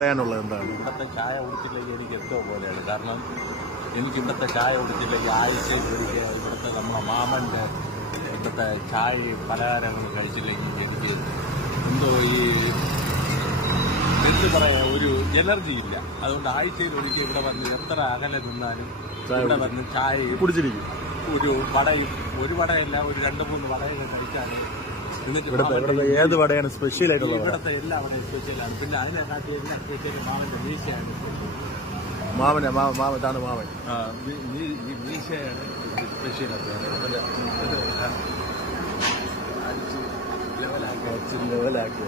പറയാനുള്ളത് എന്താണ്? ഇവിടുത്തെ ചായ കുടിച്ചില്ലെങ്കിൽ എനിക്ക് എന്തോ പോലെയാണ്. കാരണം എനിക്ക് ഇവിടുത്തെ ചായ കുടിച്ചില്ലെങ്കിൽ ആഴ്ചയിൽ ഒരിക്കൽ ഇവിടുത്തെ നമ്മുടെ മാമൻ്റെ ഇവിടുത്തെ ചായയും പലഹാരങ്ങളും കഴിച്ചില്ലെങ്കിൽ എനിക്ക് എന്തോ എന്ത് പറയാ ഒരു എനർജി ഇല്ല. അതുകൊണ്ട് ആഴ്ചയിൽ ഒരിക്കൽ ഇവിടെ വന്ന് എത്ര അകലെ നിന്നാലും ഇവിടെ വന്ന് ചായ കുടിച്ചിരിക്കും. ഒരു വടയല്ല, ഒരു 2-3 വടയൊക്കെ കഴിച്ചാണ്. ഏത് വടയാണ് സ്പെഷ്യൽ ആയിട്ടുള്ളത്? ഇവിടുത്തെ എല്ലാ വടയും സ്പെഷ്യലാണ്. പിന്നെ അതിനെക്കാട്ടി എല്ലാ സ്പെഷ്യൽ മാമന്റെ മീശയാണ്. ഇതാണ് മാമൻ. മീശയാണ് സ്പെഷ്യൽ. ലെവലാക്കി